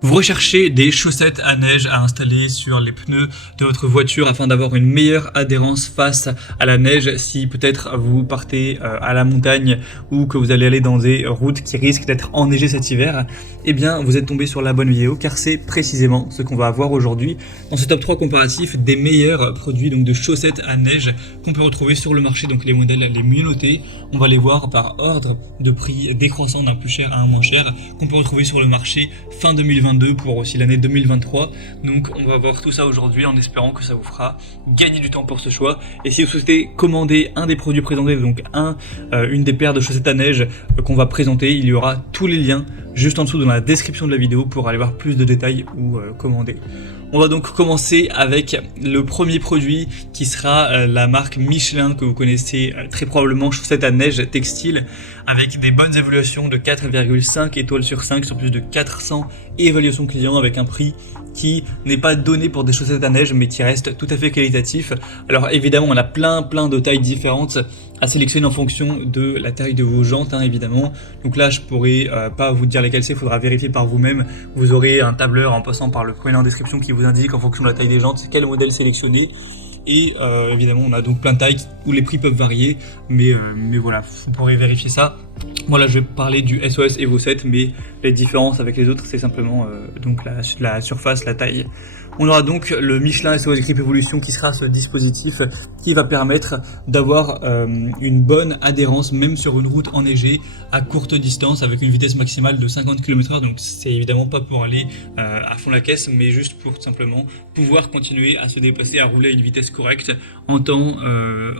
Vous recherchez des chaussettes à neige à installer sur les pneus de votre voiture afin d'avoir une meilleure adhérence face à la neige si peut-être vous partez à la montagne ou que vous allez aller dans des routes qui risquent d'être enneigées cet hiver. Eh bien, vous êtes tombé sur la bonne vidéo car c'est précisément ce qu'on va voir aujourd'hui dans ce top 3 comparatif des meilleurs produits donc de chaussettes à neige qu'on peut retrouver sur le marché, donc les modèles les mieux notés. On va les voir par ordre de prix décroissant d'un plus cher à un moins cher qu'on peut retrouver sur le marché fin 2022 pour aussi l'année 2023. Donc on va voir tout ça aujourd'hui en espérant que ça vous fera gagner du temps pour ce choix. Et si vous souhaitez commander un des produits présentés, donc une des paires de chaussettes à neige qu'on va présenter, il y aura tous les liens juste en dessous dans la description de la vidéo pour aller voir plus de détails ou commander. On va donc commencer avec le premier produit qui sera la marque Michelin que vous connaissez très probablement, chaussettes à neige textile avec des bonnes évaluations de 4,5 étoiles sur 5 sur plus de 400 évaluations clients avec un prix qui n'est pas donné pour des chaussettes à neige mais qui reste tout à fait qualitatif. Alors évidemment on a plein de tailles différentes à sélectionner en fonction de la taille de vos jantes évidemment. Donc là je pourrais pas vous dire lesquelles c'est, il faudra vérifier par vous-même. Vous aurez un tableur en passant par le premier en description qui vous indique en fonction de la taille des jantes quel modèle sélectionner. Et évidemment on a donc plein de tailles où les prix peuvent varier, mais voilà, vous pourrez vérifier ça. Moi là je vais parler du SOS Evo 7, mais les différences avec les autres c'est simplement donc la surface, la taille. On aura donc le Michelin SOS Grip Evolution qui sera ce dispositif qui va permettre d'avoir une bonne adhérence même sur une route enneigée à courte distance avec une vitesse maximale de 50 km/h. Donc c'est évidemment pas pour aller à fond la caisse, mais juste pour simplement pouvoir continuer à se déplacer, à rouler à une vitesse correcte en temps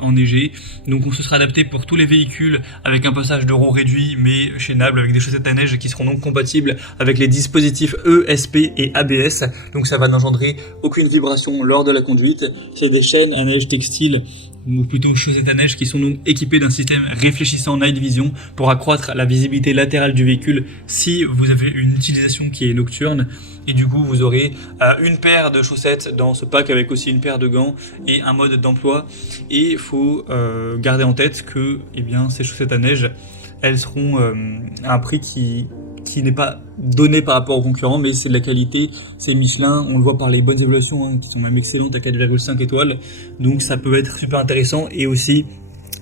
enneigé. Donc on se sera adapté pour tous les véhicules avec un passage de roues réduit mais chaînable avec des chaussettes à neige qui seront donc compatibles avec les dispositifs ESP et ABS. Donc ça va n'engendrer aucune vibration lors de la conduite. C'est des chaînes à neige textile ou plutôt chaussettes à neige qui sont donc équipées d'un système réfléchissant Night Vision pour accroître la visibilité latérale du véhicule si vous avez une utilisation qui est nocturne. Et du coup vous aurez une paire de chaussettes dans ce pack avec aussi une paire de gants et un mode d'emploi. Et il faut garder en tête que ces chaussettes à neige elles seront à un prix qui n'est pas donné par rapport aux concurrents, mais c'est de la qualité, c'est Michelin, on le voit par les bonnes évaluations qui sont même excellentes à 4,5 étoiles, donc ça peut être super intéressant. Et aussi,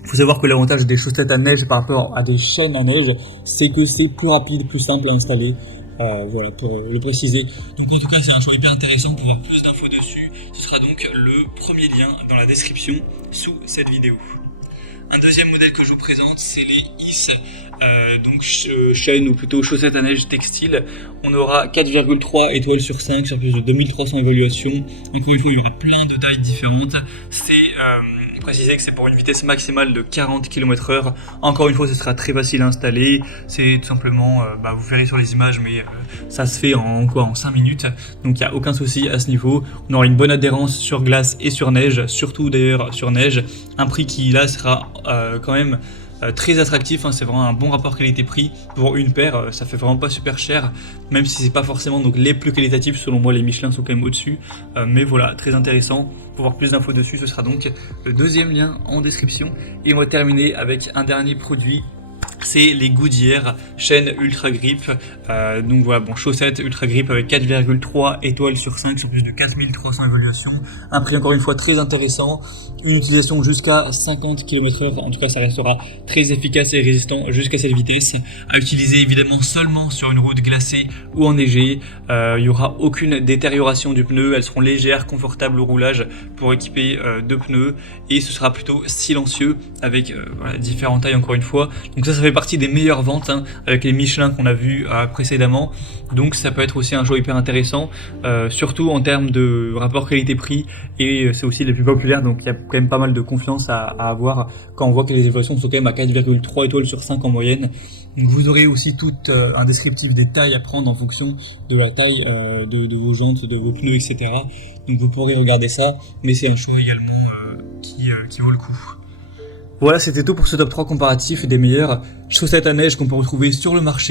il faut savoir que l'avantage des chaussettes à neige par rapport à des chaînes à neige, c'est que c'est plus rapide, plus simple à installer. Voilà, pour le préciser. Donc en tout cas c'est un choix hyper intéressant. Pour avoir plus d'infos dessus, ce sera donc le premier lien dans la description sous cette vidéo. Un deuxième modèle que je vous présente, c'est les IS, donc chaînes ou plutôt chaussettes à neige textile. On aura 4,3 étoiles sur 5 sur plus de 2300 évaluations. Encore une fois, il y aura plein de tailles différentes. C'est préciser que c'est pour une vitesse maximale de 40 km/h. Encore une fois, ce sera très facile à installer. C'est tout simplement, vous verrez sur les images, mais ça se fait en 5 minutes. Donc il n'y a aucun souci à ce niveau. On aura une bonne adhérence sur glace et sur neige, surtout d'ailleurs sur neige. Un prix qui là sera quand même très attractif, c'est vraiment un bon rapport qualité-prix pour une paire, ça fait vraiment pas super cher, même si c'est pas forcément donc les plus qualitatifs. Selon moi les Michelin sont quand même au-dessus, mais voilà, très intéressant. Pour voir plus d'infos dessus, ce sera donc le deuxième lien en description. Et on va terminer avec un dernier produit, c'est les Goodyear chaîne Ultra Grip. Donc voilà, chaussettes Ultra Grip avec 4,3 étoiles sur 5 sur plus de 4300 évaluations. Un prix encore une fois très intéressant. Une utilisation jusqu'à 50 km/h. En tout cas, ça restera très efficace et résistant jusqu'à cette vitesse. À utiliser évidemment seulement sur une route glacée ou enneigée. Il n'y aura aucune détérioration du pneu. Elles seront légères, confortables au roulage pour équiper deux pneus. Et ce sera plutôt silencieux avec différentes tailles encore une fois. Donc ça fait partie des meilleures ventes avec les Michelin qu'on a vu précédemment. Donc ça peut être aussi un choix hyper intéressant, surtout en termes de rapport qualité-prix. Et c'est aussi les plus populaires. Donc il y a quand même pas mal de confiance à avoir quand on voit que les évaluations sont quand même à 4,3 étoiles sur 5 en moyenne. Donc vous aurez aussi tout un descriptif des tailles à prendre en fonction de la taille de vos jantes, de vos pneus, etc. Donc vous pourrez regarder ça, mais c'est un choix également qui vaut le coup. Voilà, c'était tout pour ce top 3 comparatif des meilleures chaussettes à neige qu'on peut retrouver sur le marché.